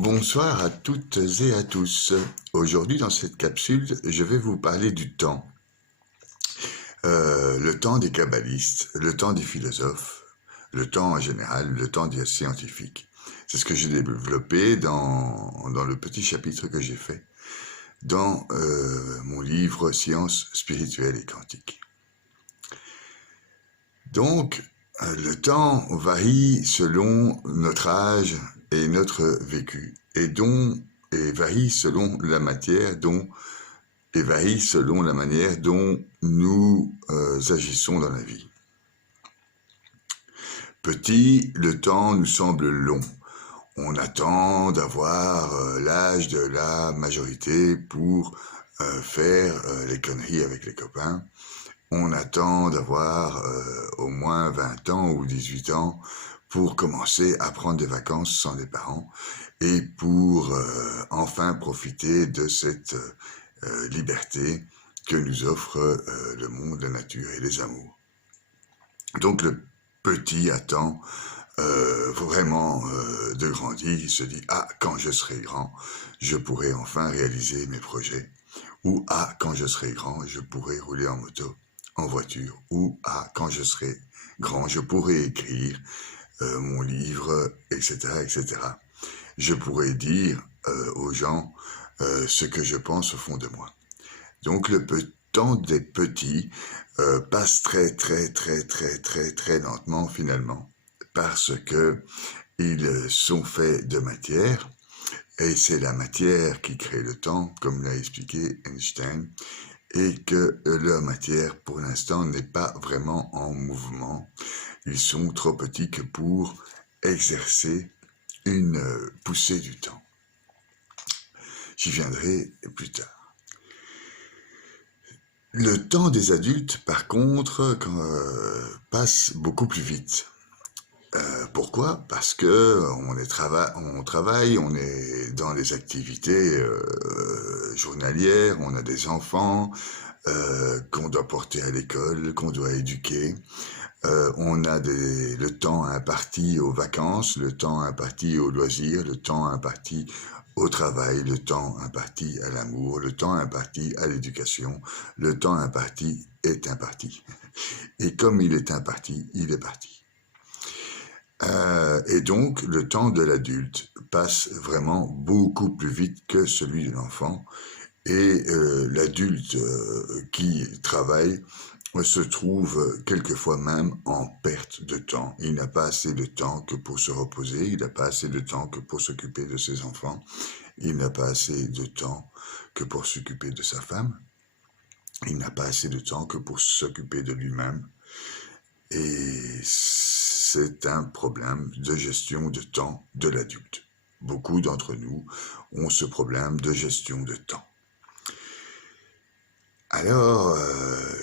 Bonsoir à toutes et à tous. Aujourd'hui, dans cette capsule, je vais vous parler du temps. Le temps des kabbalistes, le temps des philosophes, le temps en général, le temps des scientifiques. C'est ce que j'ai développé dans le petit chapitre que j'ai fait dans mon livre Sciences spirituelles et quantiques. Donc, le temps varie selon notre âge et notre vécu, et varie selon la matière et varie selon la manière dont nous agissons dans la vie. Petit, le temps nous semble long. On attend d'avoir l'âge de la majorité pour faire les conneries avec les copains. On attend d'avoir au moins 20 ans ou 18 ans pour commencer à prendre des vacances sans les parents et pour enfin profiter de cette liberté que nous offre le monde, la nature et les amours. Donc le petit attend vraiment de grandir, il se dit « Ah, quand je serai grand, je pourrai enfin réaliser mes projets » ou « Ah, quand je serai grand, je pourrai rouler en moto, en voiture » ou « Ah, quand je serai grand, je pourrai écrire mon livre, etc. etc. » Je pourrais dire aux gens ce que je pense au fond de moi. Donc le temps des petits passe très lentement finalement, parce que ils sont faits de matière, et c'est la matière qui crée le temps, comme l'a expliqué Einstein, et que leur matière, pour l'instant, n'est pas vraiment en mouvement. Ils sont trop petits que pour exercer une poussée du temps. J'y viendrai plus tard. Le temps des adultes, par contre, passe beaucoup plus vite. Pourquoi? Parce que on travaille, on est dans les activités journalières, on a des enfants qu'on doit porter à l'école, qu'on doit éduquer. On a le temps imparti aux vacances, le temps imparti aux loisirs, le temps imparti au travail, le temps imparti à l'amour, le temps imparti à l'éducation, le temps imparti est imparti. Et comme il est imparti, il est parti. Et donc, le temps de l'adulte passe vraiment beaucoup plus vite que celui de l'enfant. Et l'adulte qui travaille se trouve quelquefois même en perte de temps. Il n'a pas assez de temps que pour se reposer, il n'a pas assez de temps que pour s'occuper de ses enfants, il n'a pas assez de temps que pour s'occuper de sa femme, il n'a pas assez de temps que pour s'occuper de lui-même. Et c'est un problème de gestion de temps de l'adulte. Beaucoup d'entre nous ont ce problème de gestion de temps. Alors,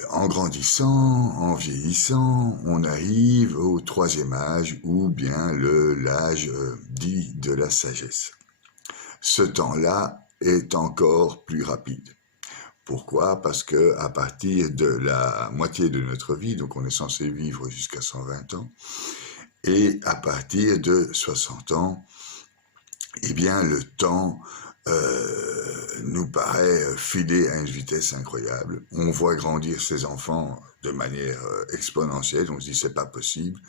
en grandissant, en vieillissant, on arrive au troisième âge, ou bien l'âge dit de la sagesse. Ce temps-là est encore plus rapide. Pourquoi? Parce que à partir de la moitié de notre vie, donc on est censé vivre jusqu'à 120 ans, et à partir de 60 ans, eh bien le temps nous paraît filer à une vitesse incroyable. On voit grandir ses enfants de manière exponentielle, on se dit c'est pas possible.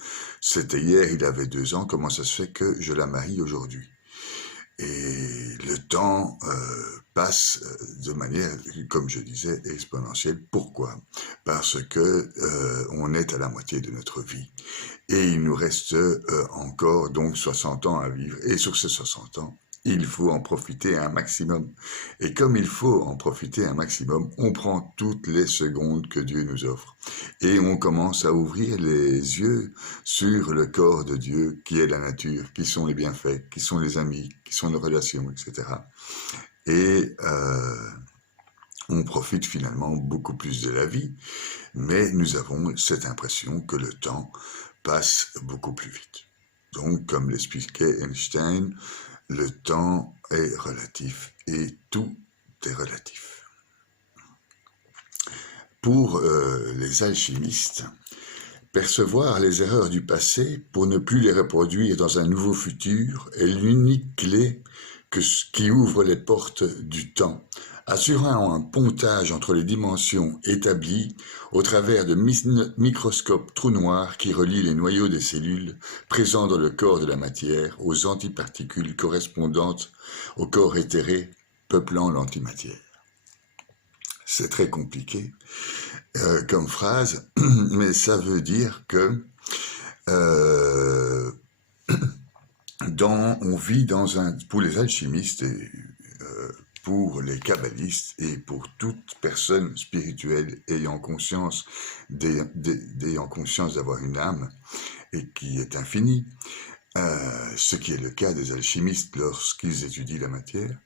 C'était hier, il avait 2 ans, comment ça se fait que je la marie aujourd'hui? Et le temps passe de manière, comme je disais, exponentielle. Pourquoi? Parce que on est à la moitié de notre vie. Et il nous reste encore donc 60 ans à vivre. Et sur ces 60 ans, il faut en profiter un maximum. Et comme il faut en profiter un maximum, on prend toutes les secondes que Dieu nous offre. Et on commence à ouvrir les yeux sur le corps de Dieu, qui est la nature, qui sont les bienfaits, qui sont les amis, qui sont les relations, etc. Et on profite finalement beaucoup plus de la vie, mais nous avons cette impression que le temps passe beaucoup plus vite. Donc, comme l'expliquait Einstein, le temps est relatif et tout est relatif. Pour les alchimistes, percevoir les erreurs du passé pour ne plus les reproduire dans un nouveau futur est l'unique clé qui ouvre les portes du temps, assurant un pontage entre les dimensions établies au travers de microscopes trous noirs qui relient les noyaux des cellules présents dans le corps de la matière aux antiparticules correspondantes au corps éthéré peuplant l'antimatière. C'est très compliqué comme phrase, mais ça veut dire que on vit pour les alchimistes et pour les kabbalistes et pour toute personne spirituelle ayant conscience d'avoir une âme et qui est infinie, ce qui est le cas des alchimistes lorsqu'ils étudient la matière,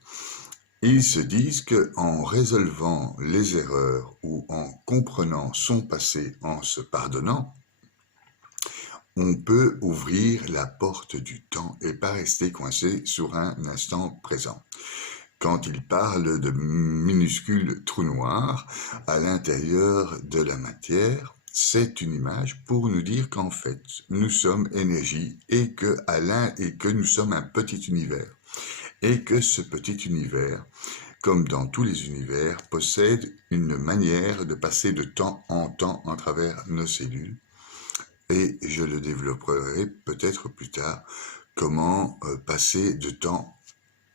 ils se disent qu'en résolvant les erreurs ou en comprenant son passé, en se pardonnant, on peut ouvrir la porte du temps et pas rester coincé sur un instant présent. Quand il parle de minuscules trous noirs à l'intérieur de la matière, c'est une image pour nous dire qu'en fait, nous sommes énergie et que nous sommes un petit univers. Et que ce petit univers, comme dans tous les univers, possède une manière de passer de temps en temps à travers nos cellules. Et je le développerai peut-être plus tard, comment passer de temps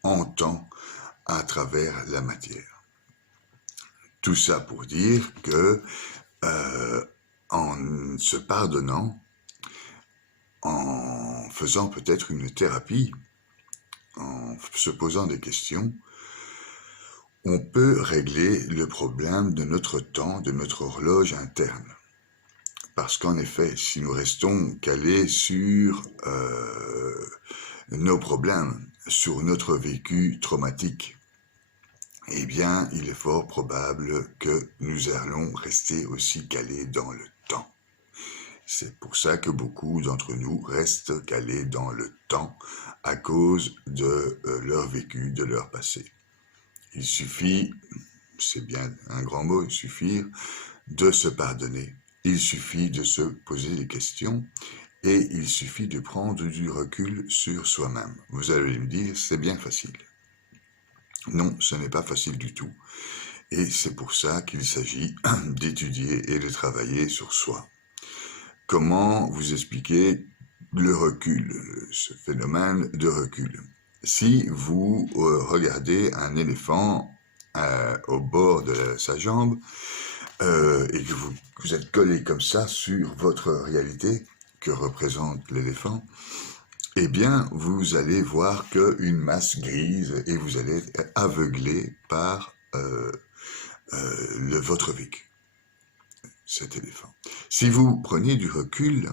en temps à travers la matière. Tout ça pour dire que en se pardonnant, en faisant peut-être une thérapie, en se posant des questions, on peut régler le problème de notre temps, de notre horloge interne. Parce qu'en effet, si nous restons calés sur nos problèmes, sur notre vécu traumatique, eh bien, il est fort probable que nous allons rester aussi calés dans le temps. C'est pour ça que beaucoup d'entre nous restent calés dans le temps à cause de leur vécu, de leur passé. Il suffit, c'est bien un grand mot, suffire, de se pardonner. Il suffit de se poser des questions et il suffit de prendre du recul sur soi-même. Vous allez me dire, c'est bien facile. Non, ce n'est pas facile du tout. Et c'est pour ça qu'il s'agit d'étudier et de travailler sur soi. Comment vous expliquer le recul, ce phénomène de recul? Si vous regardez un éléphant au bord de sa jambe et que vous êtes collé comme ça sur votre réalité que représente l'éléphant, eh bien, vous allez voir qu'une masse grise et vous allez être aveuglé par votre vécu, cet éléphant. Si vous prenez du recul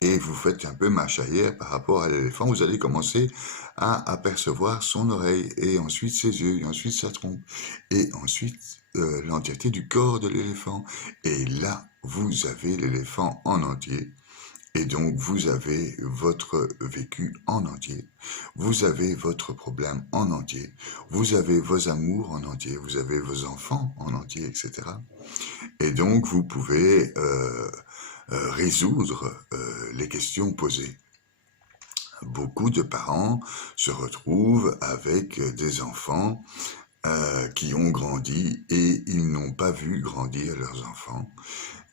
et vous faites un peu marche arrière par rapport à l'éléphant, vous allez commencer à apercevoir son oreille, et ensuite ses yeux, et ensuite sa trompe, et ensuite l'entièreté du corps de l'éléphant. Et là, vous avez l'éléphant en entier. Et donc, vous avez votre vécu en entier, vous avez votre problème en entier, vous avez vos amours en entier, vous avez vos enfants en entier, etc. Et donc, vous pouvez résoudre les questions posées. Beaucoup de parents se retrouvent avec des enfants qui ont grandi et ils n'ont pas vu grandir leurs enfants.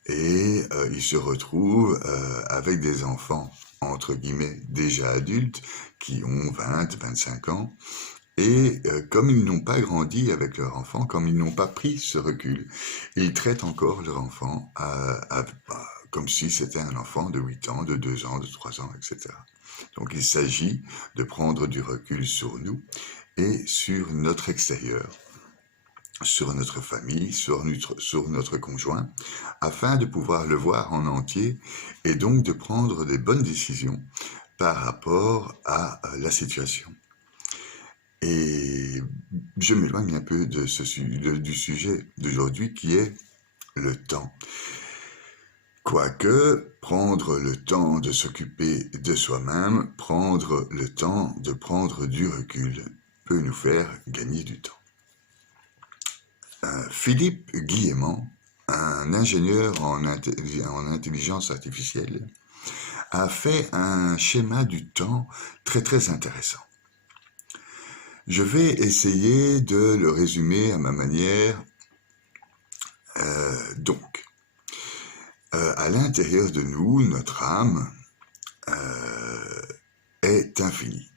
Et ils se retrouvent avec des enfants, entre guillemets, déjà adultes, qui ont 20, 25 ans. Et comme ils n'ont pas grandi avec leur enfant, comme ils n'ont pas pris ce recul, ils traitent encore leur enfant comme si c'était un enfant de 8 ans, de 2 ans, de 3 ans, etc. Donc il s'agit de prendre du recul sur nous et sur notre extérieur, sur notre famille, sur notre conjoint, afin de pouvoir le voir en entier et donc de prendre des bonnes décisions par rapport à la situation. Et je m'éloigne un peu du sujet d'aujourd'hui qui est le temps. Quoique, prendre le temps de s'occuper de soi-même, prendre le temps de prendre du recul, peut nous faire gagner du temps. Philippe Guillemant, un ingénieur en intelligence artificielle, a fait un schéma du temps très très intéressant. Je vais essayer de le résumer à ma manière. Donc, à l'intérieur de nous, notre âme est infinie.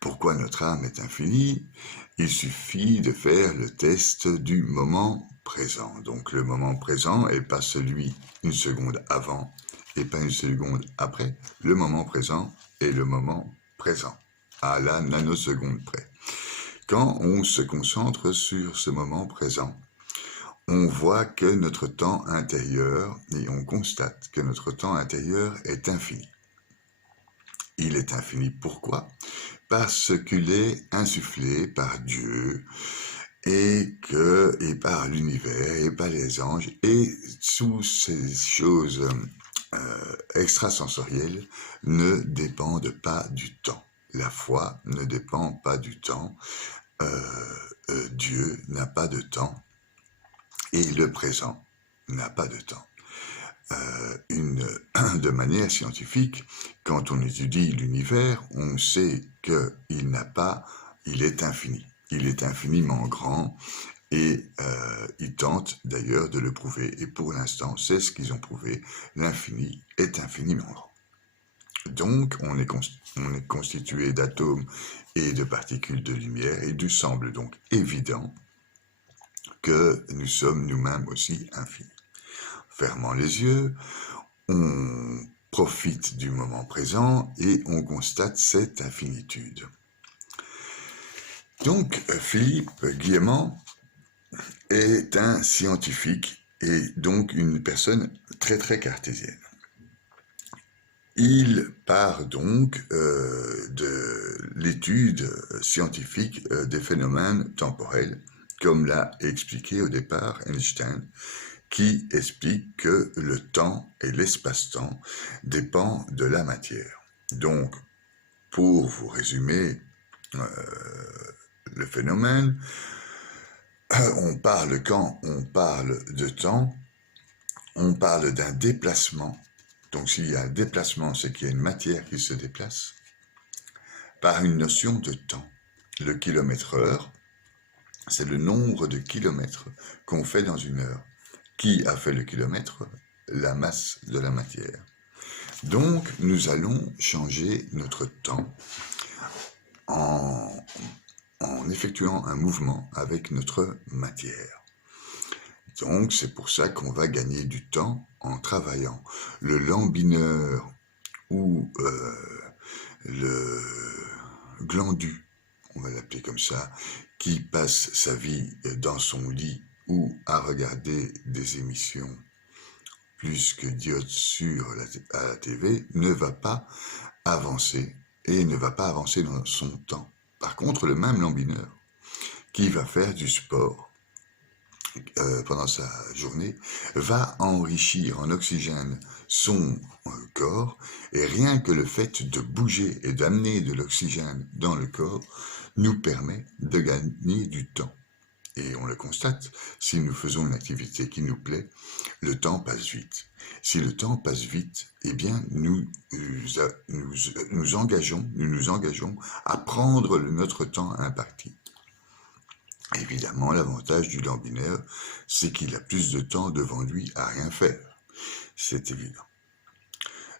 Pourquoi notre âme est infinie? Il suffit de faire le test du moment présent. Donc le moment présent et pas celui une seconde avant et pas une seconde après. Le moment présent est le moment présent, à la nanoseconde près. Quand on se concentre sur ce moment présent, on voit que notre temps intérieur, et on constate que notre temps intérieur est infini. Il est infini pourquoi? Parce qu'il est insufflé par Dieu et par l'univers et par les anges et toutes ces choses extrasensorielles ne dépendent pas du temps. La foi ne dépend pas du temps. Dieu n'a pas de temps et le présent n'a pas de temps. De manière scientifique, quand on étudie l'univers, on sait qu'il est infini. Il est infiniment grand et ils tentent d'ailleurs de le prouver. Et pour l'instant, c'est ce qu'ils ont prouvé. L'infini est infiniment grand. Donc, on est constitué d'atomes et de particules de lumière, et il semble donc évident que nous sommes nous-mêmes aussi infinis. Fermant les yeux, on profite du moment présent et on constate cette infinitude. Donc, Philippe Guillemant est un scientifique et donc une personne très très cartésienne. Il part donc de l'étude scientifique des phénomènes temporels, comme l'a expliqué au départ Einstein, qui explique que le temps et l'espace-temps dépendent de la matière. Donc, pour vous résumer le phénomène, quand on parle de temps, on parle d'un déplacement. Donc s'il y a un déplacement, c'est qu'il y a une matière qui se déplace par une notion de temps. Le kilomètre-heure, c'est le nombre de kilomètres qu'on fait dans une heure. Qui a fait le kilomètre? La masse de la matière. Donc nous allons changer notre temps en effectuant un mouvement avec notre matière. Donc c'est pour ça qu'on va gagner du temps en travaillant. Le lambineur ou le glandu, on va l'appeler comme ça, qui passe sa vie dans son lit ou à regarder des émissions plus que d'idiotes à la TV, ne va pas avancer et ne va pas avancer dans son temps. Par contre, le même lambineur qui va faire du sport pendant sa journée va enrichir en oxygène son corps, et rien que le fait de bouger et d'amener de l'oxygène dans le corps nous permet de gagner du temps. Et on le constate, si nous faisons une activité qui nous plaît, le temps passe vite. Si le temps passe vite, eh bien nous nous engageons à prendre notre temps imparti. Évidemment, l'avantage du lambineur, c'est qu'il a plus de temps devant lui à rien faire. C'est évident.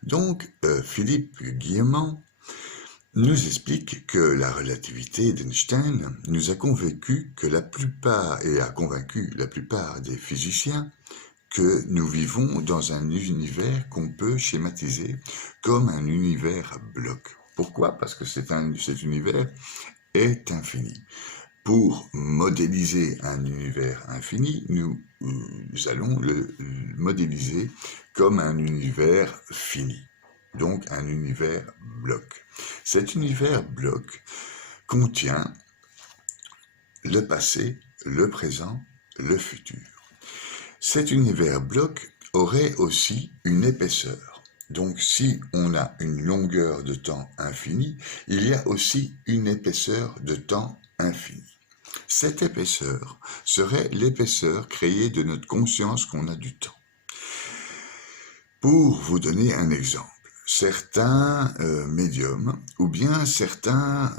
Donc, Philippe Guillemant nous explique que la relativité d'Einstein nous a convaincu que a convaincu la plupart des physiciens que nous vivons dans un univers qu'on peut schématiser comme un univers bloc. Pourquoi? Parce que cet univers est infini. Pour modéliser un univers infini, nous allons le modéliser comme un univers fini, donc un univers bloc. Cet univers bloc contient le passé, le présent, le futur. Cet univers bloc aurait aussi une épaisseur. Donc si on a une longueur de temps infinie, il y a aussi une épaisseur de temps infinie. Cette épaisseur serait l'épaisseur créée de notre conscience qu'on a du temps. Pour vous donner un exemple, certains médiums ou bien certaines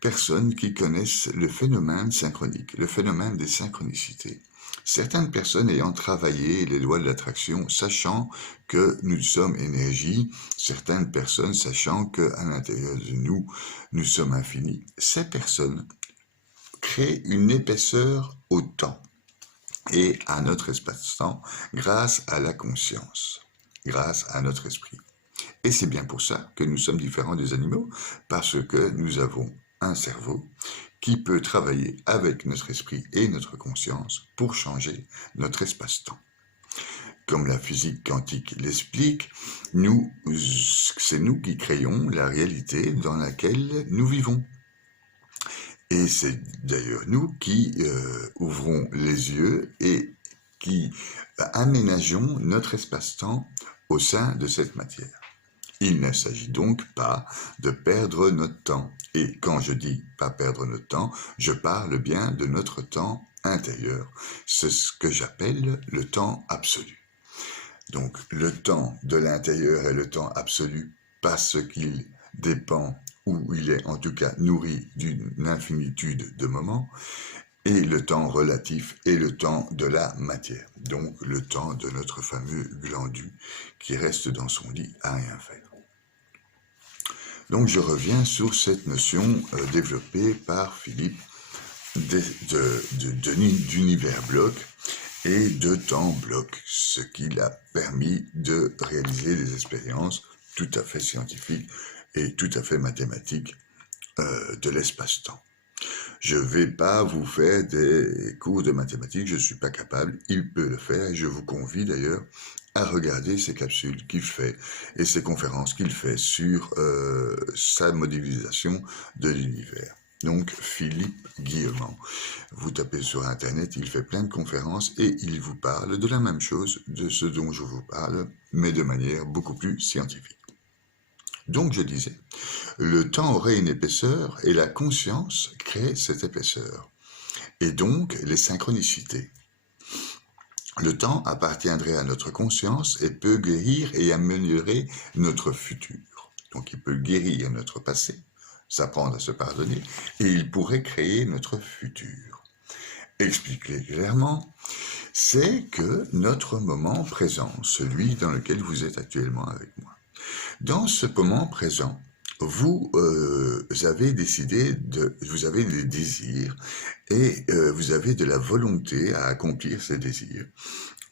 personnes qui connaissent le phénomène synchronique, le phénomène des synchronicités. Certaines personnes ayant travaillé les lois de l'attraction, sachant que nous sommes énergie, certaines personnes sachant qu'à l'intérieur de nous, nous sommes infinis, ces personnes créent une épaisseur au temps et à notre espace-temps grâce à la conscience, grâce à notre esprit. Et c'est bien pour ça que nous sommes différents des animaux, parce que nous avons un cerveau qui peut travailler avec notre esprit et notre conscience pour changer notre espace-temps. Comme la physique quantique l'explique, c'est nous qui créons la réalité dans laquelle nous vivons. Et c'est d'ailleurs nous qui ouvrons les yeux et qui aménageons notre espace-temps au sein de cette matière. Il ne s'agit donc pas de perdre notre temps. Et quand je dis pas perdre notre temps, je parle bien de notre temps intérieur. C'est ce que j'appelle le temps absolu. Donc le temps de l'intérieur est le temps absolu parce qu'il dépend, ou il est en tout cas nourri d'une infinitude de moments, et le temps relatif est le temps de la matière, donc le temps de notre fameux glandu qui reste dans son lit à rien faire. Donc je reviens sur cette notion développée par Philippe d'univers bloc et de temps bloc, ce qui l'a permis de réaliser des expériences tout à fait scientifiques et tout à fait mathématiques de l'espace-temps. Je ne vais pas vous faire des cours de mathématiques, je ne suis pas capable, il peut le faire, et je vous convie d'ailleurs à regarder ces capsules qu'il fait et ces conférences qu'il fait sur sa modélisation de l'univers. Donc Philippe Guillemant, vous tapez sur internet, il fait plein de conférences et il vous parle de la même chose, de ce dont je vous parle, mais de manière beaucoup plus scientifique. Donc je disais, le temps aurait une épaisseur et la conscience crée cette épaisseur. Et donc les synchronicités. Le temps appartiendrait à notre conscience et peut guérir et améliorer notre futur. Donc il peut guérir notre passé, s'apprendre à se pardonner, et il pourrait créer notre futur. Expliquer clairement, c'est que notre moment présent, celui dans lequel vous êtes actuellement avec moi, dans ce moment présent, vous avez décidé vous avez des désirs et vous avez de la volonté à accomplir ces désirs.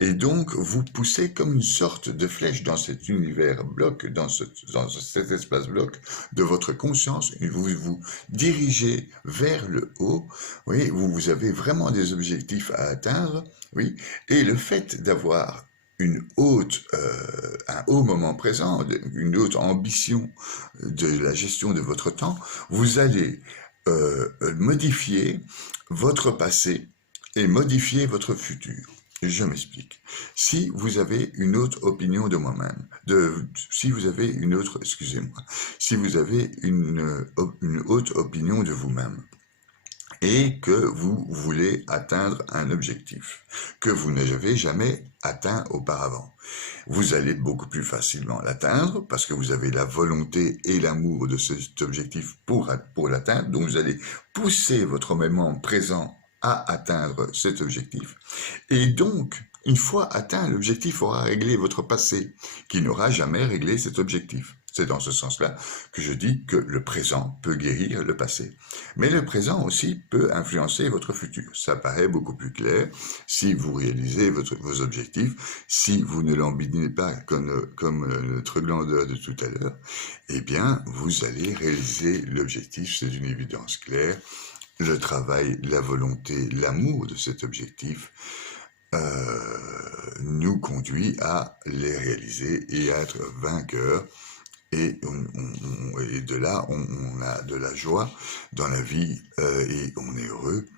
Et donc, vous poussez comme une sorte de flèche dans cet univers bloc, dans cet espace bloc de votre conscience. Vous vous dirigez vers le haut. Oui, vous avez vraiment des objectifs à atteindre. Oui, et le fait d'avoir un haut moment présent, une haute ambition de la gestion de votre temps, vous allez modifier votre passé et modifier votre futur. Je m'explique. Si vous avez une autre opinion de moi-même, si vous avez une haute opinion de vous-même, et que vous voulez atteindre un objectif que vous n'avez jamais atteint auparavant. Vous allez beaucoup plus facilement l'atteindre parce que vous avez la volonté et l'amour de cet objectif pour l'atteindre. Donc vous allez pousser votre moment présent à atteindre cet objectif. Et donc, une fois atteint, l'objectif aura réglé votre passé, qui n'aura jamais réglé cet objectif. C'est dans ce sens-là que je dis que le présent peut guérir le passé. Mais le présent aussi peut influencer votre futur. Ça paraît beaucoup plus clair si vous réalisez vos objectifs. Si vous ne l'embidez pas comme notre glandeur de tout à l'heure, eh bien, vous allez réaliser l'objectif. C'est une évidence claire. Le travail, la volonté, l'amour de cet objectif nous conduit à les réaliser et à être vainqueurs. Et de là, on a de la joie dans la vie et on est heureux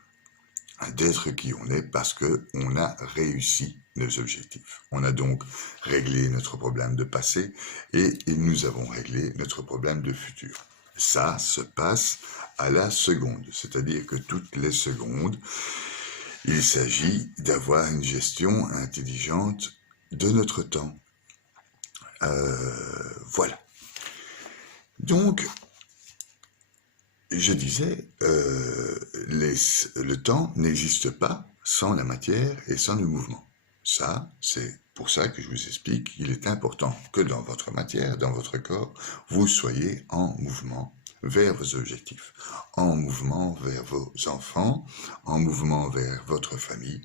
d'être qui on est parce qu'on a réussi nos objectifs. On a donc réglé notre problème de passé et nous avons réglé notre problème de futur. Ça se passe à la seconde, c'est-à-dire que toutes les secondes, il s'agit d'avoir une gestion intelligente de notre temps. Voilà. Donc, je disais, le temps n'existe pas sans la matière et sans le mouvement. Ça, c'est pour ça que je vous explique qu'il est important que dans votre matière, dans votre corps, vous soyez en mouvement vers vos objectifs, en mouvement vers vos enfants, en mouvement vers votre famille,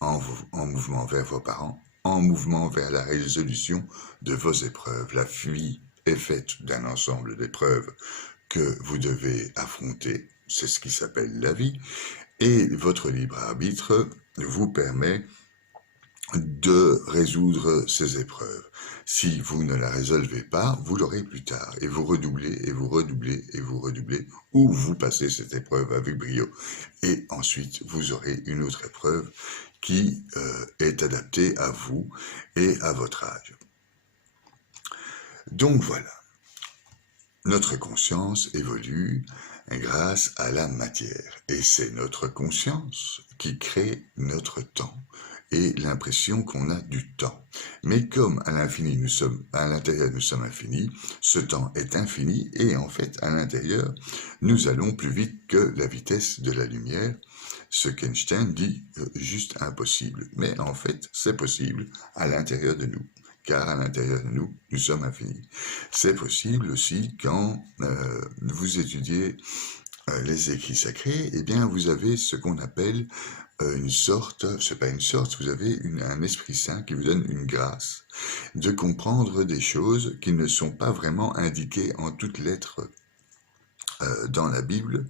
en mouvement vers vos parents, en mouvement vers la résolution de vos épreuves. La vie est faite d'un ensemble d'épreuves que vous devez affronter, c'est ce qui s'appelle la vie, et votre libre arbitre vous permet de résoudre ces épreuves. Si vous ne la résolvez pas, vous l'aurez plus tard, et vous redoublez, et vous redoublez, et vous redoublez, ou vous passez cette épreuve avec brio, et ensuite vous aurez une autre épreuve qui est adaptée à vous et à votre âge. Donc voilà, notre conscience évolue grâce à la matière, et c'est notre conscience qui crée notre temps et l'impression qu'on a du temps. Mais comme à l'infini à l'intérieur nous sommes infinis, ce temps est infini et en fait à l'intérieur nous allons plus vite que la vitesse de la lumière, ce qu'Einstein dit juste impossible. Mais en fait c'est possible à l'intérieur de nous, car à l'intérieur de nous, nous sommes infinis. C'est possible aussi quand vous étudiez les écrits sacrés, eh bien vous avez ce qu'on appelle une sorte, c'est pas une sorte, vous avez un Esprit Saint qui vous donne une grâce de comprendre des choses qui ne sont pas vraiment indiquées en toutes lettres dans la Bible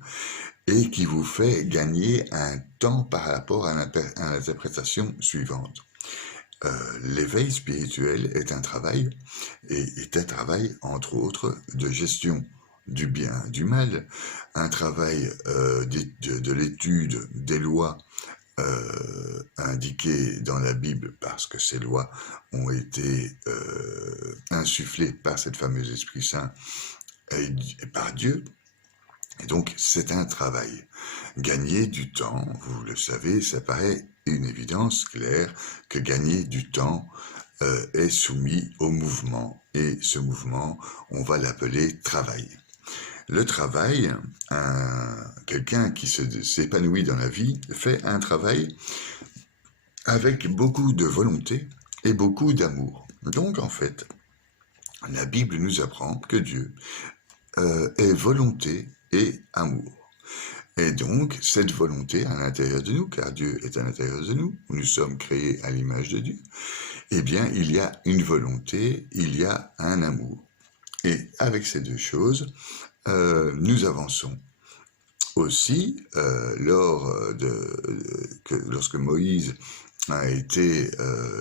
et qui vous fait gagner un temps par rapport à l'interprétation suivante. L'éveil spirituel est un travail, et est un travail entre autres de gestion du bien, du mal, un travail de l'étude des lois indiquées dans la Bible, parce que ces lois ont été insufflées par cette fameuse Esprit Saint et par Dieu. Et donc c'est un travail. Gagner du temps, vous le savez, ça paraît une évidence claire que gagner du temps est soumis au mouvement. Et ce mouvement, on va l'appeler travail. Le travail, quelqu'un qui s'épanouit dans la vie fait un travail avec beaucoup de volonté et beaucoup d'amour. Donc en fait, la Bible nous apprend que Dieu est volonté et amour. Et donc, cette volonté à l'intérieur de nous, car Dieu est à l'intérieur de nous, nous sommes créés à l'image de Dieu, eh bien, il y a une volonté, il y a un amour. Et avec ces deux choses, nous avançons. Aussi, lorsque Moïse a été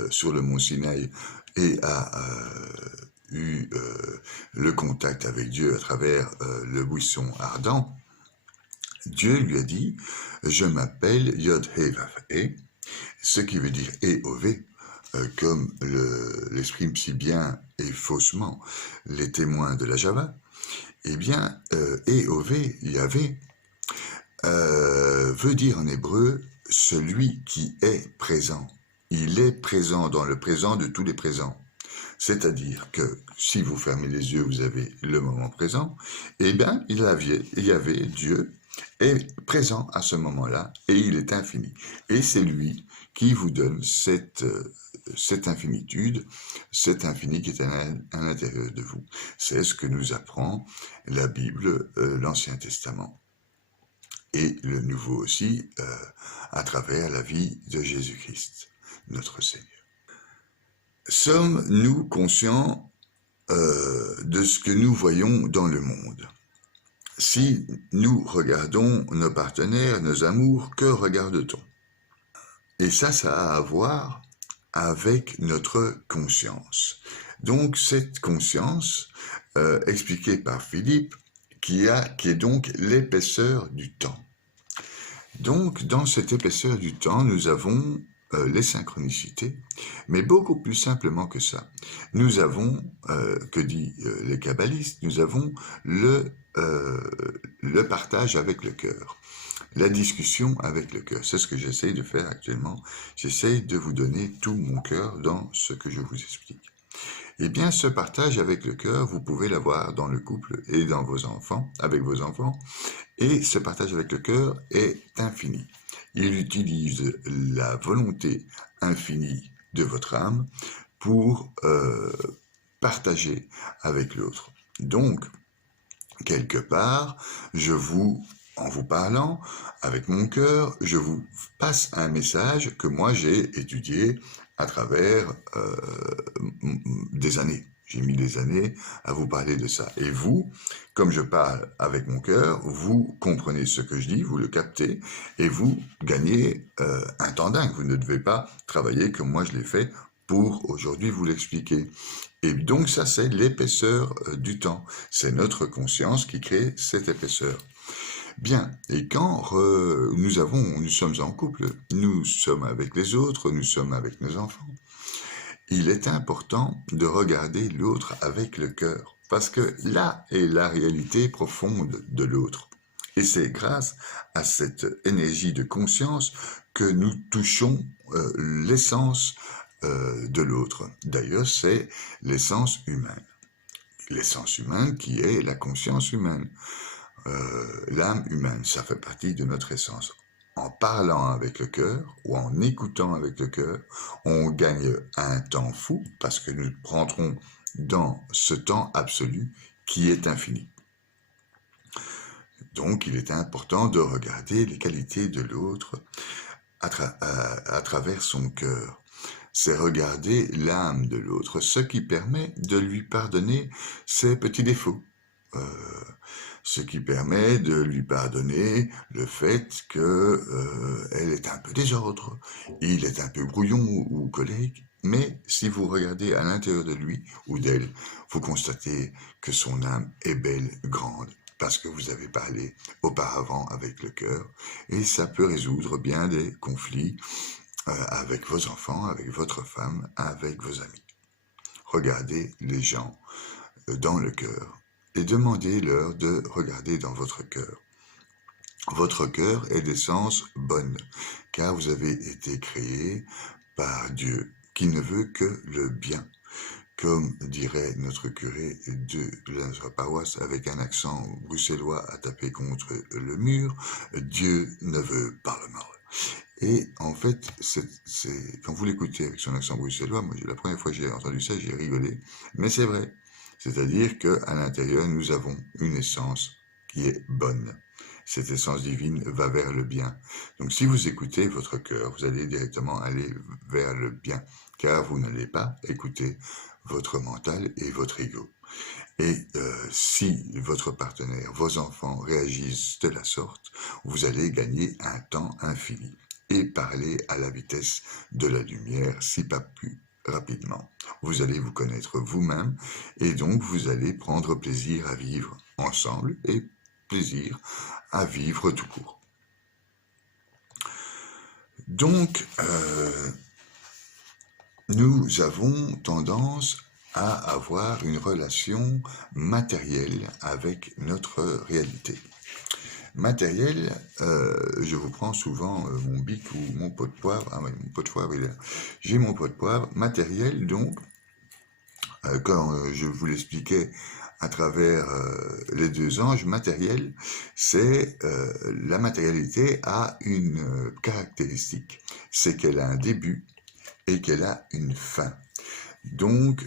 sur le mont Sinaï et a eu le contact avec Dieu à travers le buisson ardent, Dieu lui a dit « Je m'appelle Yod-Hé-Vav-Hé », ce qui veut dire « E-O-V », comme l'exprime si bien et faussement les témoins de la Java. Eh bien, E-O-V, Yahvé, veut dire en hébreu « celui qui est présent ». Il est présent dans le présent de tous les présents. C'est-à-dire que si vous fermez les yeux, vous avez le moment présent, eh bien, il y avait Dieu est présent à ce moment-là et il est infini. Et c'est lui qui vous donne cette infinitude, cet infini qui est à l'intérieur de vous. C'est ce que nous apprend la Bible, l'Ancien Testament. Et le Nouveau aussi, à travers la vie de Jésus-Christ, notre Seigneur. Sommes-nous conscients de ce que nous voyons dans le monde? Si nous regardons nos partenaires, nos amours, que regarde-t-on? Et ça a à voir avec notre conscience. Donc cette conscience, expliquée par Philippe, qui est donc l'épaisseur du temps. Donc dans cette épaisseur du temps, nous avons les synchronicités, mais beaucoup plus simplement que ça. Nous avons, que dit les kabbalistes, nous avons le partage avec le cœur, la discussion avec le cœur. C'est ce que j'essaye de faire actuellement. J'essaye de vous donner tout mon cœur dans ce que je vous explique. Eh bien, ce partage avec le cœur, vous pouvez l'avoir dans le couple et dans vos enfants, avec vos enfants. Et ce partage avec le cœur est infini. Il utilise la volonté infinie de votre âme pour partager avec l'autre. Donc, quelque part, en vous parlant, avec mon cœur, je vous passe un message que moi j'ai étudié à travers des années. J'ai mis des années à vous parler de ça. Et vous, comme je parle avec mon cœur, vous comprenez ce que je dis, vous le captez, et vous gagnez un temps dingue. Vous ne devez pas travailler comme moi je l'ai fait pour aujourd'hui vous l'expliquer. Et donc ça, c'est l'épaisseur du temps. C'est notre conscience qui crée cette épaisseur. Bien, et quand nous sommes en couple, nous sommes avec les autres, nous sommes avec nos enfants, il est important de regarder l'autre avec le cœur, parce que là est la réalité profonde de l'autre. Et c'est grâce à cette énergie de conscience que nous touchons l'essence de l'autre. D'ailleurs, c'est l'essence humaine. L'essence humaine qui est la conscience humaine. L'âme humaine, ça fait partie de notre essence. En parlant avec le cœur ou en écoutant avec le cœur, on gagne un temps fou parce que nous rentrons dans ce temps absolu qui est infini. Donc il est important de regarder les qualités de l'autre à travers son cœur. C'est regarder l'âme de l'autre, ce qui permet de lui pardonner ses petits défauts. Ce qui permet de lui pardonner le fait qu'elle est un peu désordre, il est un peu brouillon ou colérique, mais si vous regardez à l'intérieur de lui ou d'elle, vous constatez que son âme est belle, grande, parce que vous avez parlé auparavant avec le cœur, et ça peut résoudre bien des conflits avec vos enfants, avec votre femme, avec vos amis. Regardez les gens dans le cœur et demandez-leur de regarder dans votre cœur. Votre cœur est d'essence bonne, car vous avez été créé par Dieu, qui ne veut que le bien. Comme dirait notre curé de notre paroisse avec un accent bruxellois à taper contre le mur, Dieu ne veut pas le mal. Et en fait, quand vous l'écoutez avec son accent bruxellois, moi la première fois que j'ai entendu ça, j'ai rigolé, mais c'est vrai. C'est-à-dire qu'à l'intérieur, nous avons une essence qui est bonne. Cette essence divine va vers le bien. Donc si vous écoutez votre cœur, vous allez directement aller vers le bien, car vous n'allez pas écouter votre mental et votre ego. Et si votre partenaire, vos enfants réagissent de la sorte, vous allez gagner un temps infini et parler à la vitesse de la lumière, si pas plus rapidement. Vous allez vous connaître vous-même et donc vous allez prendre plaisir à vivre ensemble et plaisir à vivre tout court. Donc, nous avons tendance à avoir une relation matérielle avec notre réalité. Matériel, je vous prends souvent mon bic ou mon pot de poivre. Ah oui, mon pot de poivre, il est là. J'ai mon pot de poivre. Matériel, donc, quand je vous l'expliquais à travers les deux anges, matériel, c'est la matérialité a une caractéristique, c'est qu'elle a un début et qu'elle a une fin. Donc,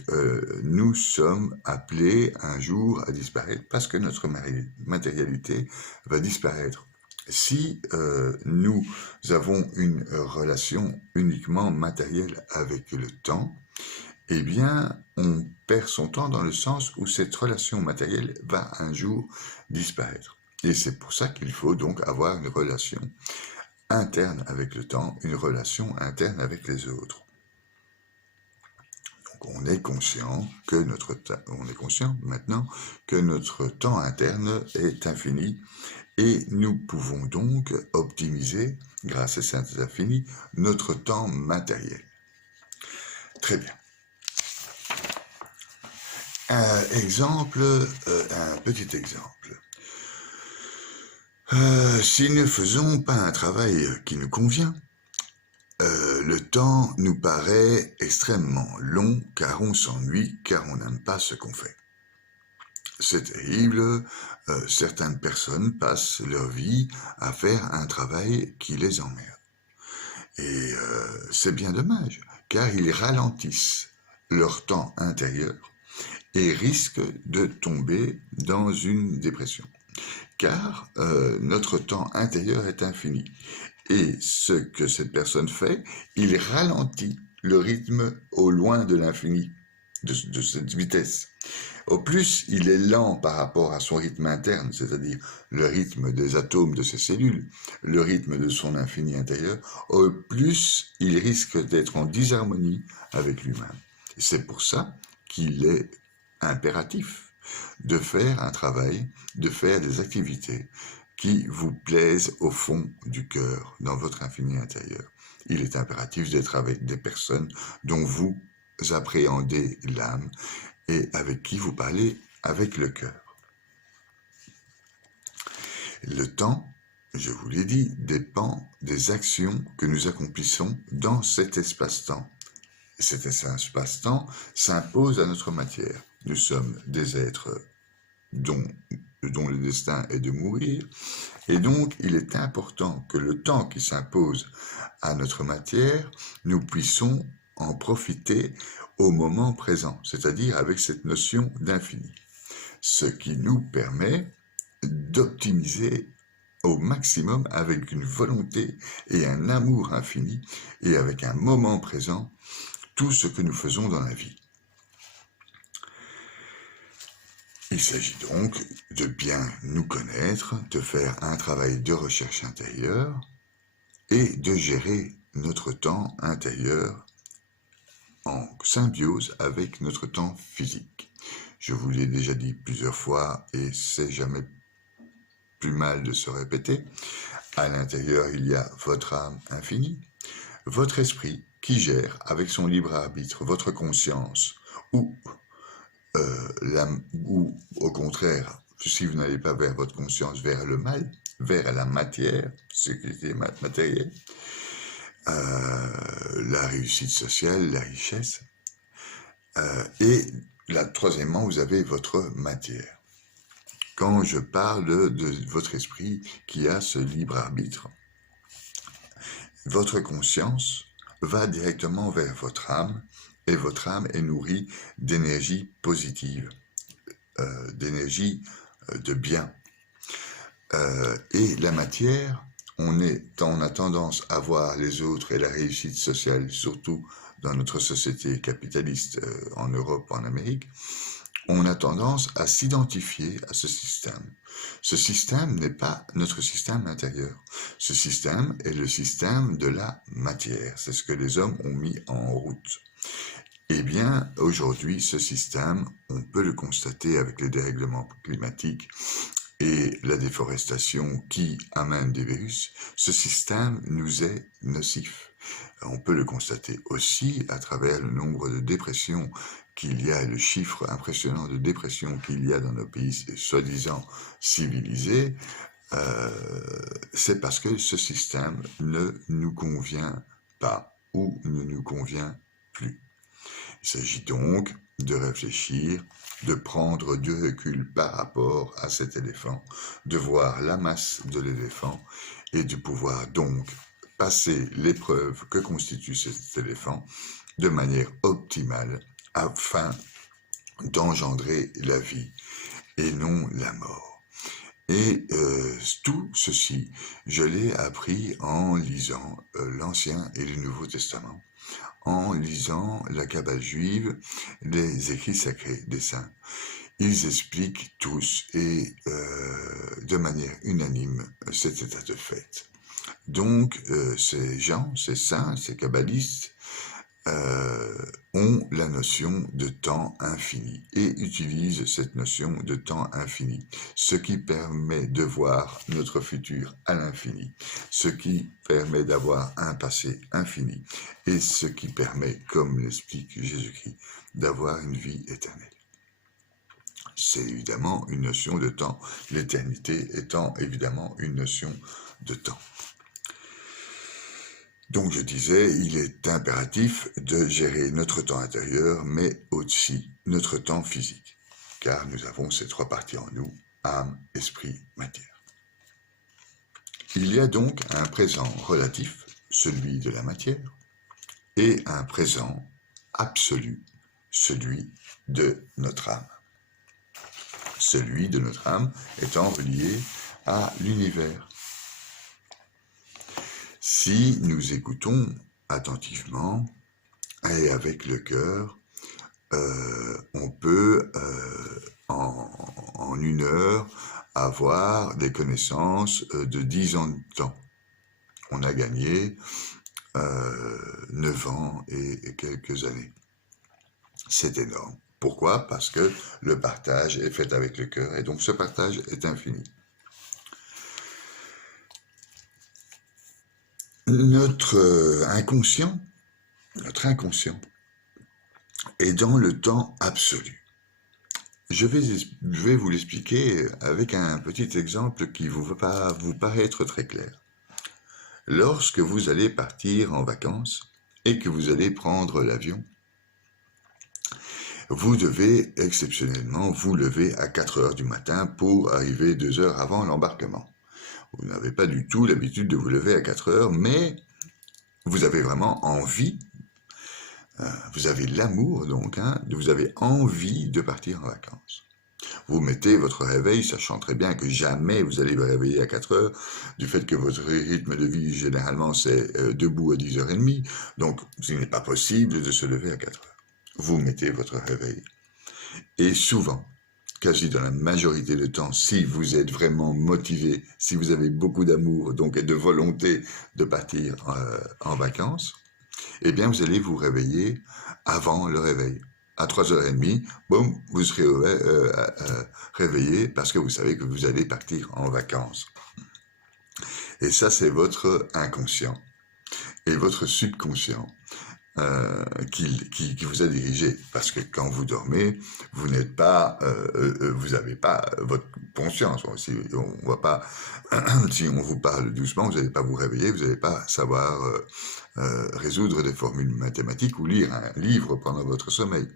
nous sommes appelés un jour à disparaître parce que notre matérialité va disparaître. Si nous avons une relation uniquement matérielle avec le temps, eh bien, on perd son temps dans le sens où cette relation matérielle va un jour disparaître. Et c'est pour ça qu'il faut donc avoir une relation interne avec le temps, une relation interne avec les autres. On est conscient maintenant que notre temps interne est infini et nous pouvons donc optimiser, grâce à cet infini, notre temps matériel. Très bien. Un petit exemple. Si nous ne faisons pas un travail qui nous convient, Le temps nous paraît extrêmement long car on s'ennuie, car on n'aime pas ce qu'on fait. C'est terrible, certaines personnes passent leur vie à faire un travail qui les emmerde. Et c'est bien dommage, car ils ralentissent leur temps intérieur et risquent de tomber dans une dépression. Car notre temps intérieur est infini. Et ce que cette personne fait, il ralentit le rythme au loin de l'infini, de cette vitesse. Au plus il est lent par rapport à son rythme interne, c'est-à-dire le rythme des atomes de ses cellules, le rythme de son infini intérieur, au plus il risque d'être en disharmonie avec lui-même. C'est pour ça qu'il est impératif de faire un travail, de faire des activités qui vous plaisent au fond du cœur, dans votre infini intérieur. Il est impératif d'être avec des personnes dont vous appréhendez l'âme et avec qui vous parlez avec le cœur. Le temps, je vous l'ai dit, dépend des actions que nous accomplissons dans cet espace-temps. Cet espace-temps s'impose à notre matière. Nous sommes des êtres dont le destin est de mourir, et donc il est important que le temps qui s'impose à notre matière, nous puissions en profiter au moment présent, c'est-à-dire avec cette notion d'infini, ce qui nous permet d'optimiser au maximum avec une volonté et un amour infini et avec un moment présent tout ce que nous faisons dans la vie. Il s'agit donc de bien nous connaître, de faire un travail de recherche intérieure et de gérer notre temps intérieur en symbiose avec notre temps physique. Je vous l'ai déjà dit plusieurs fois et c'est jamais plus mal de se répéter. À l'intérieur, il y a votre âme infinie, votre esprit qui gère avec son libre arbitre votre conscience ou au contraire, si vous n'allez pas vers votre conscience, vers le mal, vers la matière, ce qui est matériel, la réussite sociale, la richesse, et troisièmement, vous avez votre matière. Quand je parle de votre esprit qui a ce libre arbitre, votre conscience va directement vers votre âme, et votre âme est nourrie d'énergie positive, d'énergie de bien. Et la matière, on a tendance à voir les autres et la réussite sociale, surtout dans notre société capitaliste en Europe, en Amérique, on a tendance à s'identifier à ce système. Ce système n'est pas notre système intérieur. Ce système est le système de la matière. C'est ce que les hommes ont mis en route. Eh bien, aujourd'hui, ce système, on peut le constater avec les dérèglements climatiques et la déforestation qui amène des virus, ce système nous est nocif. On peut le constater aussi à travers le nombre de dépressions qu'il y a, le chiffre impressionnant de dépressions qu'il y a dans nos pays soi-disant civilisés. C'est parce que ce système ne nous convient pas ou ne nous convient plus. Il s'agit donc de réfléchir, de prendre du recul par rapport à cet éléphant, de voir la masse de l'éléphant et de pouvoir donc passer l'épreuve que constitue cet éléphant de manière optimale afin d'engendrer la vie et non la mort. Et tout ceci, je l'ai appris en lisant l'Ancien et le Nouveau Testament, en lisant la Kabbale juive, les écrits sacrés des saints. Ils expliquent tous et de manière unanime cet état de fait. Donc ces gens, ces saints, ces kabbalistes ont la notion de temps infini et utilisent cette notion de temps infini, ce qui permet de voir notre futur à l'infini, ce qui permet d'avoir un passé infini et ce qui permet, comme l'explique Jésus-Christ, d'avoir une vie éternelle. C'est évidemment une notion de temps, l'éternité étant évidemment une notion de temps. Donc je disais, il est impératif de gérer notre temps intérieur, mais aussi notre temps physique, car nous avons ces trois parties en nous, âme, esprit, matière. Il y a donc un présent relatif, celui de la matière, et un présent absolu, celui de notre âme. Celui de notre âme étant relié à l'univers. Si nous écoutons attentivement et avec le cœur, on peut en 1 heure avoir des connaissances de 10 ans de temps. On a gagné 9 ans et quelques années. C'est énorme. Pourquoi? Parce que le partage est fait avec le cœur et donc ce partage est infini. Notre inconscient est dans le temps absolu. Je vais vous l'expliquer avec un petit exemple qui va vous paraître très clair. Lorsque vous allez partir en vacances et que vous allez prendre l'avion, vous devez exceptionnellement vous lever à 4 heures du matin pour arriver 2 heures avant l'embarquement. Vous n'avez pas du tout l'habitude de vous lever à 4 heures, mais vous avez vraiment envie, vous avez l'amour donc, vous avez envie de partir en vacances. Vous mettez votre réveil, sachant très bien que jamais vous allez vous réveiller à 4 heures, du fait que votre rythme de vie, généralement, c'est debout à 10h30, donc il n'est pas possible de se lever à 4 heures. Vous mettez votre réveil. Et souvent, quasi dans la majorité du temps, si vous êtes vraiment motivé, si vous avez beaucoup d'amour donc et de volonté de partir en vacances, eh bien vous allez vous réveiller avant le réveil. À 3h30, boum, vous serez réveillé parce que vous savez que vous allez partir en vacances. Et ça, c'est votre inconscient et votre subconscient qui vous a dirigé. Parce que quand vous dormez, vous n'êtes pas, vous n'avez pas votre conscience. Si on voit pas, si on vous parle doucement, vous n'allez pas vous réveiller, vous n'allez pas savoir résoudre des formules mathématiques ou lire un livre pendant votre sommeil.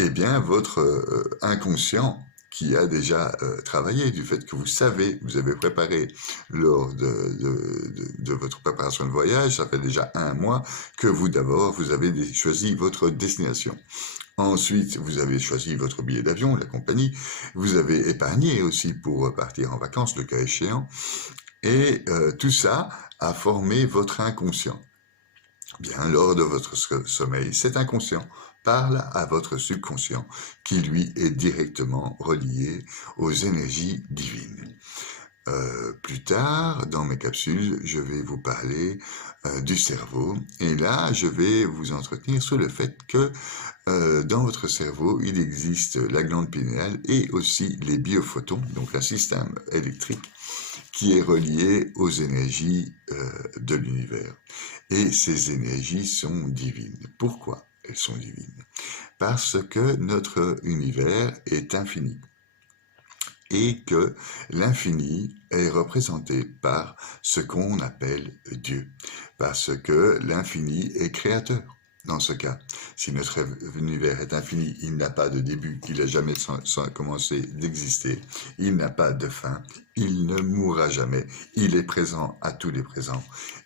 Eh bien, votre inconscient qui a déjà travaillé du fait que vous savez, vous avez préparé lors de votre préparation de voyage, ça fait déjà 1 mois que vous avez choisi votre destination. Ensuite, vous avez choisi votre billet d'avion, la compagnie, vous avez épargné aussi pour partir en vacances, le cas échéant, et tout ça a formé votre inconscient. Bien, lors de votre sommeil, cet inconscient parle à votre subconscient, qui lui est directement relié aux énergies divines. Plus tard, dans mes capsules, je vais vous parler du cerveau, et là, je vais vous entretenir sur le fait que dans votre cerveau, il existe la glande pinéale et aussi les biophotons, donc un système électrique qui est relié aux énergies de l'univers. Et ces énergies sont divines. Pourquoi elles sont divines? Parce que notre univers est infini et que l'infini est représenté par ce qu'on appelle Dieu, parce que l'infini est créateur. Dans ce cas, si notre univers est infini, il n'a pas de début, il n'a jamais commencé d'exister, il n'a pas de fin, il ne mourra jamais, il est présent à tous les présents,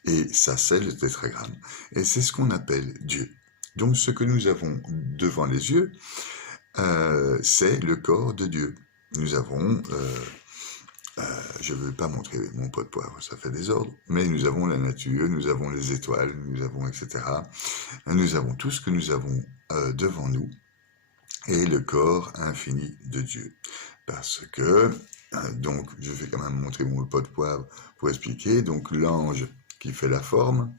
et ça c'est le tétragramme, et c'est ce qu'on appelle Dieu. Donc ce que nous avons devant les yeux, c'est le corps de Dieu. Nous avons, je ne veux pas montrer mon pot de poivre, ça fait désordre, mais nous avons la nature, nous avons les étoiles, nous avons etc. Nous avons tout ce que nous avons devant nous et le corps infini de Dieu. Parce que, donc, je vais quand même montrer mon pot de poivre pour expliquer, donc l'ange qui fait la forme,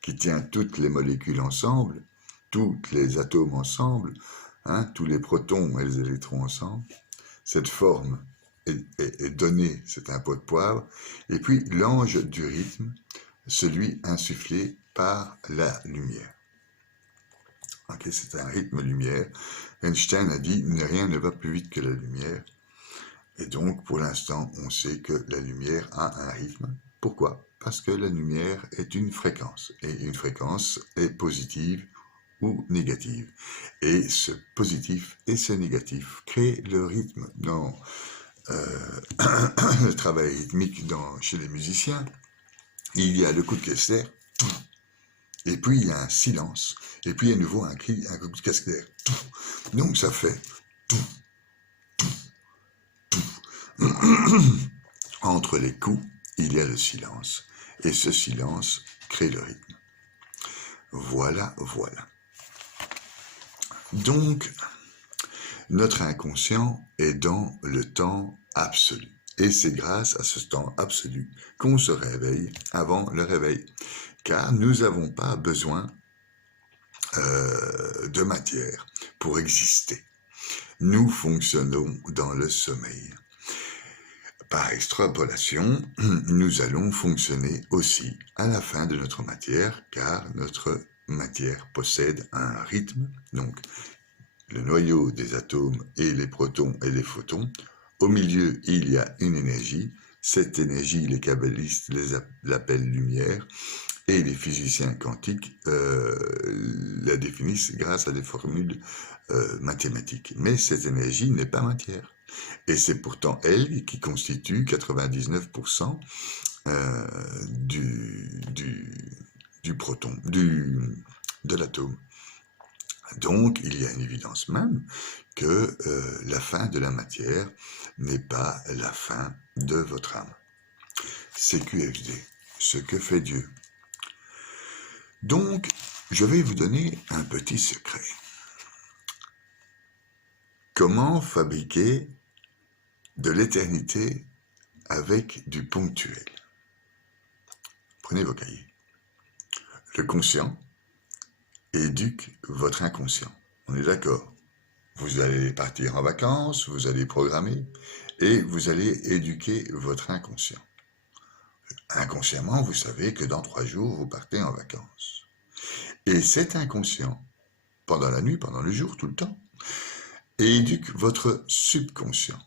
qui tient toutes les molécules ensemble, tous les atomes ensemble, tous les protons et les électrons ensemble, cette forme est donnée, c'est un pot de poivre, et puis l'ange du rythme, celui insufflé par la lumière. Okay, c'est un rythme lumière. Einstein a dit « rien ne va plus vite que la lumière ». Et donc, pour l'instant, on sait que la lumière a un rythme. Pourquoi? parce que la lumière est une fréquence, et une fréquence est positive ou négative. Et ce positif et ce négatif créent le rythme dans le travail rythmique chez les musiciens. Il y a le coup de caisse, et puis il y a un silence, et puis à nouveau un cri, un coup de casque-d'air. Donc ça fait entre les coups, il y a le silence, et ce silence crée le rythme. Voilà, voilà. Donc, notre inconscient est dans le temps absolu. Et c'est grâce à ce temps absolu qu'on se réveille avant le réveil. Car nous n'avons pas besoin de matière pour exister. Nous fonctionnons dans le sommeil. Par extrapolation, nous allons fonctionner aussi à la fin de notre matière, car notre matière possède un rythme, donc le noyau des atomes et les protons et les photons. Au milieu, il y a une énergie. Cette énergie, les kabbalistes l'appellent lumière, et les physiciens quantiques la définissent grâce à des formules mathématiques. Mais cette énergie n'est pas matière. Et c'est pourtant elle qui constitue 99% du proton, de l'atome. Donc, il y a une évidence même que la fin de la matière n'est pas la fin de votre âme. C'est QFD, ce que fait Dieu. Donc, je vais vous donner un petit secret. Comment fabriquer de l'éternité avec du ponctuel? Prenez vos cahiers. Le conscient éduque votre inconscient. On est d'accord? Vous allez partir en vacances, vous allez programmer, et vous allez éduquer votre inconscient. Inconsciemment, vous savez que dans 3 jours, vous partez en vacances. Et cet inconscient, pendant la nuit, pendant le jour, tout le temps, éduque votre subconscient.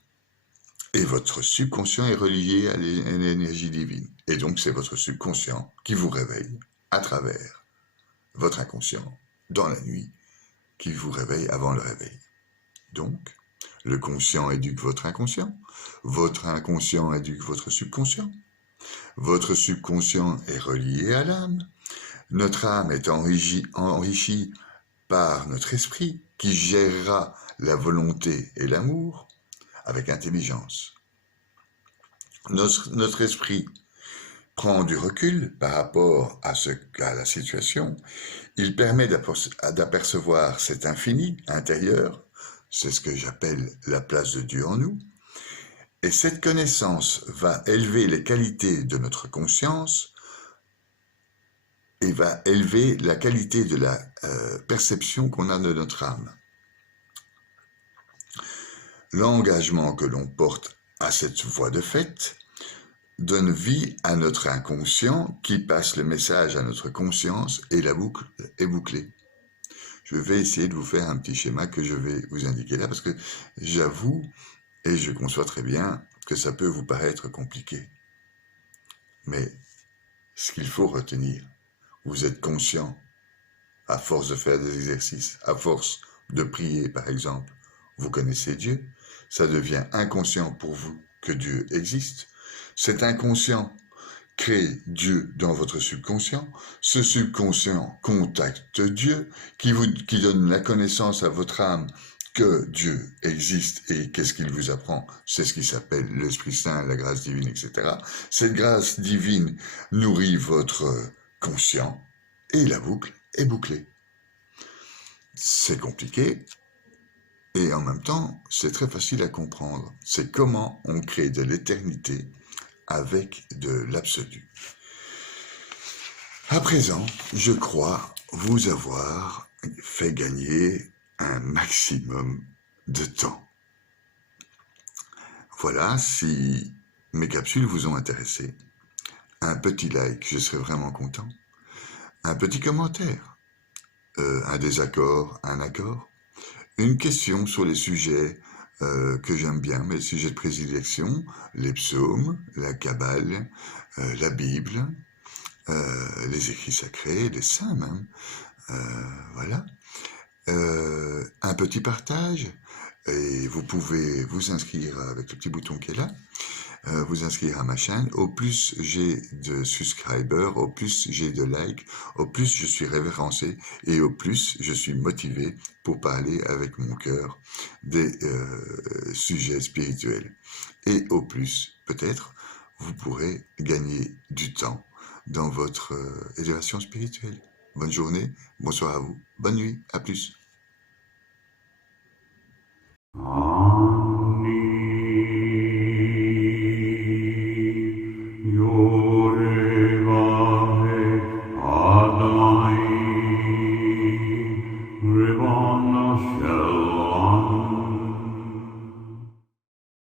Et votre subconscient est relié à l'énergie divine. Et donc, c'est votre subconscient qui vous réveille à travers votre inconscient dans la nuit, qui vous réveille avant le réveil. Donc, le conscient éduque votre inconscient éduque votre subconscient est relié à l'âme, notre âme est enrichie par notre esprit, qui gérera la volonté et l'amour avec intelligence. Notre esprit prend du recul par rapport à la situation. Il permet d'apercevoir cet infini intérieur, c'est ce que j'appelle la place de Dieu en nous, et cette connaissance va élever les qualités de notre conscience et va élever la qualité de la perception qu'on a de notre âme. L'engagement que l'on porte à cette voie de fait donne vie à notre inconscient qui passe le message à notre conscience et la boucle est bouclée. Je vais essayer de vous faire un petit schéma que je vais vous indiquer là parce que j'avoue et je conçois très bien que ça peut vous paraître compliqué. Mais ce qu'il faut retenir, vous êtes conscient, à force de faire des exercices, à force de prier par exemple, vous connaissez Dieu, ça devient inconscient pour vous que Dieu existe. Cet inconscient crée Dieu dans votre subconscient, ce subconscient contacte Dieu, qui donne la connaissance à votre âme que Dieu existe et qu'est-ce qu'il vous apprend, c'est ce qui s'appelle l'Esprit Saint, la grâce divine, etc. Cette grâce divine nourrit votre conscient et la boucle est bouclée. C'est compliqué et en même temps, c'est très facile à comprendre. C'est comment on crée de l'éternité avec de l'absolu. À présent, je crois vous avoir fait gagner un maximum de temps. Voilà, si mes capsules vous ont intéressé, un petit like, je serai vraiment content. Un petit commentaire, un désaccord, un accord, une question sur les sujets que j'aime bien, mes sujets de prédilection, les psaumes, la Kabbale, la Bible, les écrits sacrés, les saints même, voilà. Un petit partage, et vous pouvez vous inscrire avec le petit bouton qui est là, vous inscrire à ma chaîne. Au plus j'ai de subscribers, au plus j'ai de likes, au plus je suis référencé et au plus je suis motivé pour parler avec mon cœur des sujets spirituels. Et au plus, peut-être, vous pourrez gagner du temps dans votre élévation spirituelle. Bonne journée, bonsoir à vous, bonne nuit, à plus.